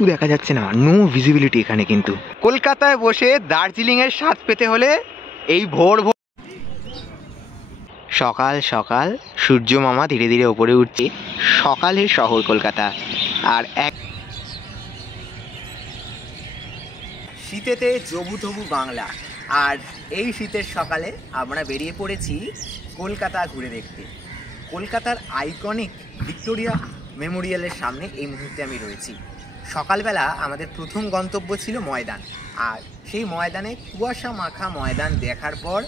কিচ্ছু দেখা যাচ্ছে না, নো ভিজিবিলিটি এখানে। কিন্তু কলকাতায় বসে দার্জিলিংয়ের স্বাদ পেতে হলে এই ভোর ভোর সকাল সকাল সূর্য মামা ধীরে ধীরে ওপরে উঠছে। সকালের শহর কলকাতা, আর এক শীতেতে জবু তবু বাংলা। আর এই শীতের সকালে আমরা বেরিয়ে পড়েছি কলকাতা ঘুরে দেখতে। কলকাতার আইকনিক ভিক্টোরিয়া মেমোরিয়ালের সামনে এই মুহূর্তে আমি রয়েছি। সকালবেলা আমাদের প্রথম গন্তব্য ছিল ময়দান, আর সেই ময়দানে কুয়াশা মাখা ময়দান দেখার পর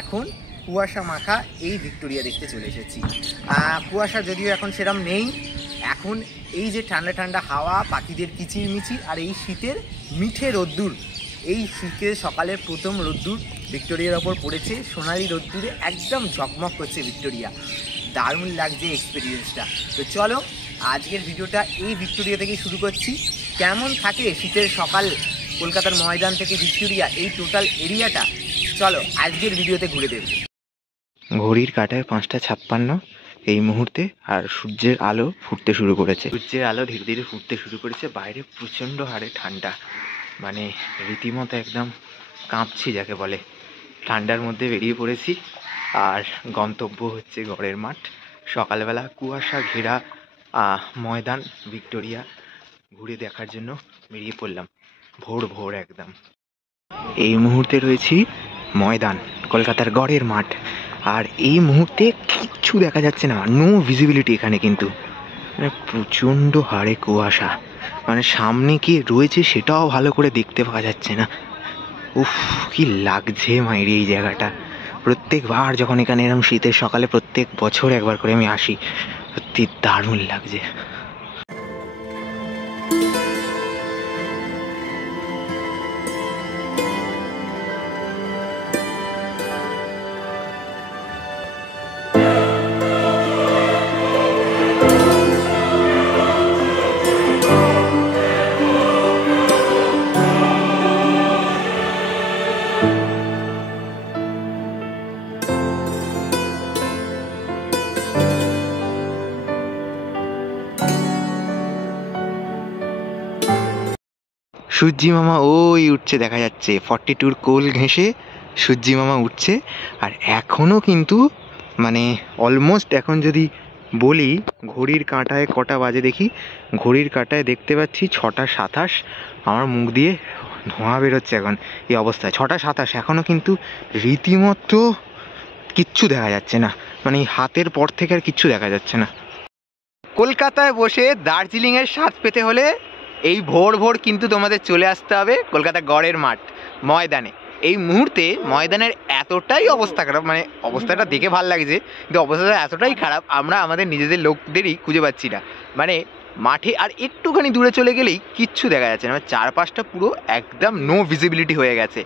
এখন কুয়াশা মাখা এই ভিক্টোরিয়া দেখতে চলে এসেছি। কুয়াশা যদিও এখন সেরকম নেই, এখন এই যে ঠান্ডা ঠান্ডা হাওয়া, পাখিদের কিচিরমিচির, আর এই শীতের মিঠে রোদ্দুর, এই শীতের সকালের প্রথম রোদ্দুর ভিক্টোরিয়ার ওপর পড়েছে। সোনালি রোদ্দুরে একদম ঝকমক করছে ভিক্টোরিয়া। দারুণ লাগছে এক্সপিরিয়েন্সটা। তো চলো আজকের ভিডিওটা এই ভিক্টোরিয়া থেকেই শুরু করছি। কেমন থাকে শীতের সকাল কলকাতার ময়দান থেকে ভিক্টোরিয়া, এই টোটাল এরিয়াটা চলো আজকের ভিডিওতে ঘুরে দেব। ঘড়ির কাঁটায় 5:56 এই মুহূর্তে, আর সূর্যের আলো ফুটতে শুরু করেছে। সূর্যের আলো ধীরে ধীরে ফুটতে শুরু করেছে। বাইরে প্রচণ্ড হারে ঠান্ডা, মানে রীতিমতো একদম কাঁপছি যাকে বলে। ঠান্ডার মধ্যে বেরিয়ে পড়েছি, আর গন্তব্য হচ্ছে গড়ের মাঠ। সকালবেলা কুয়াশা ঘেরা ময়দান ভিক্টোরিয়া ঘুরে দেখার জন্য বেরিয়ে পড়লাম ভোর ভোর একদম। এই মুহূর্তে রয়েছি ময়দান, কলকাতার গড়ের মাঠ, আর এই মুহূর্তে কিচ্ছু দেখা যাচ্ছে না, নো ভিজিবিলিটি এখানে। কিন্তু মানে প্রচণ্ড হারে কুয়াশা, মানে সামনে কি রয়েছে সেটাও ভালো করে দেখতে পাওয়া যাচ্ছে না। উফ, কি লাগছে মায়ের এই জায়গাটা। প্রত্যেকবার যখন এখানে এরকম শীতের সকালে প্রত্যেক বছর একবার করে আমি আসি, সত্যি দারুণ লাগছে। সূর্যি মামা ওই উঠছে, দেখা যাচ্ছে 42 কোল ঘেঁষে সূর্যি মামা উঠছে। আর এখনও কিন্তু মানে অলমোস্ট, এখন যদি বলি ঘড়ির কাঁটায় কটা বাজে দেখি, ঘড়ির কাঁটায় দেখতে পাচ্ছি 6:27। আমার মুখ দিয়ে ধোঁয়া বেরোচ্ছে এখন এই অবস্থায়। 6:27 এখনও কিন্তু রীতিমতো কিচ্ছু দেখা যাচ্ছে না, মানে হাতের পর থেকে আর কিচ্ছু দেখা যাচ্ছে না। কলকাতায় বসে দার্জিলিংয়ের স্বাদ পেতে হলে এই ভোর ভোর কিন্তু তোমাদের চলে আসতে হবে কলকাতা গড়ের মাঠ ময়দানে। এই মুহূর্তে ময়দানের এতটাই অবস্থা খারাপ, মানে অবস্থাটা দেখে ভালো লাগছে, কিন্তু অবস্থাটা এতটাই খারাপ আমরা আমাদের নিজেদের লোকদেরই খুঁজে পাচ্ছি না। মানে মাঠে আর একটুখানি দূরে চলে গেলেই কিচ্ছু দেখা যাচ্ছে না, চারপাশটা পুরো একদম নো ভিজিবিলিটি হয়ে গেছে,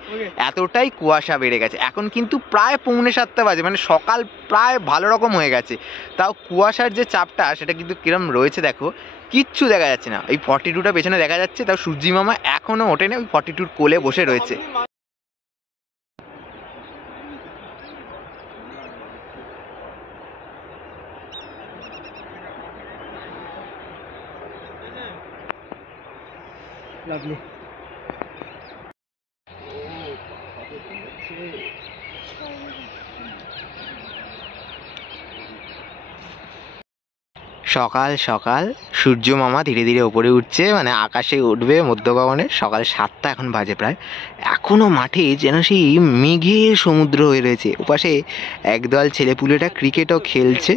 এতটাই কুয়াশা বেড়ে গেছে। এখন কিন্তু প্রায় 6:45 বাজে, মানে সকাল প্রায় ভালো রকম হয়ে গেছে, তাও কুয়াশার যে চাপটা সেটা কিন্তু কিরম রয়েছে দেখো, কিচ্ছু দেখা যাচ্ছে না। এই 42টা পেছনে দেখা যাচ্ছে, তাও সূর্যি মামা এখনও ওঠেনি, ওই 42 কোলে বসে রয়েছে। Lovely. সকাল সকাল সূর্য মামা ধীরে ধীরে ওপরে উঠছে, মানে আকাশে উঠবে মধ্য গগনে। সকাল 7টা এখন বাজে প্রায়, এখনও মাঠে যেন সেই মেঘের সমুদ্র হয়ে রয়েছে। ওপাশে একদল ছেলেপুলেরা ক্রিকেটও খেলছে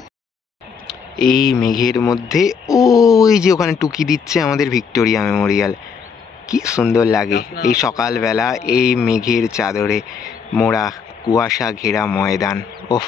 এই মেঘের মধ্যে। ওই যে ওখানে টুকি দিচ্ছে আমাদের ভিক্টোরিয়া মেমোরিয়াল, কি সুন্দর লাগে এই সকালবেলা এই মেঘের চাদরে মোড়া কুয়াশা ঘেরা ময়দান। ওফ,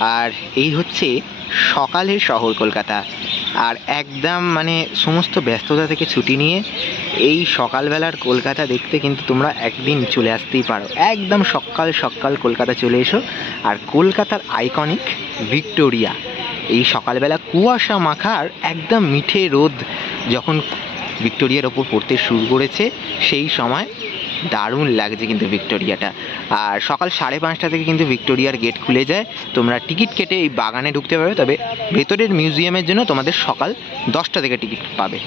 আর এই হচ্ছে সকালের শহর কলকাতা। আর একদম মানে সমস্ত ব্যস্ততা থেকে ছুটি নিয়ে এই সকালবেলার কলকাতা দেখতে কিন্তু তোমরা একদিন চলে আসতেই পারো। একদম সকাল সকাল কলকাতা চলে এসো। আর কলকাতার আইকনিক ভিক্টোরিয়া, এই সকালবেলা কুয়াশা মাখা আর একদম মিঠে রোদ যখন ভিক্টোরিয়ার ওপর পড়তে শুরু করেছে, সেই সময় দারুণ লাগছে কিন্তু ভিক্টোরিয়াটা। আর সকাল 5:30 থেকে কিন্তু ভিক্টোরিয়ার গেট খুলে যায়, তোমরা টিকিট কেটে এই বাগানে ঢুকতে পারবে। তবে ভেতরের মিউজিয়ামের জন্য তোমাদের সকাল 10টা থেকে টিকিট পাবে।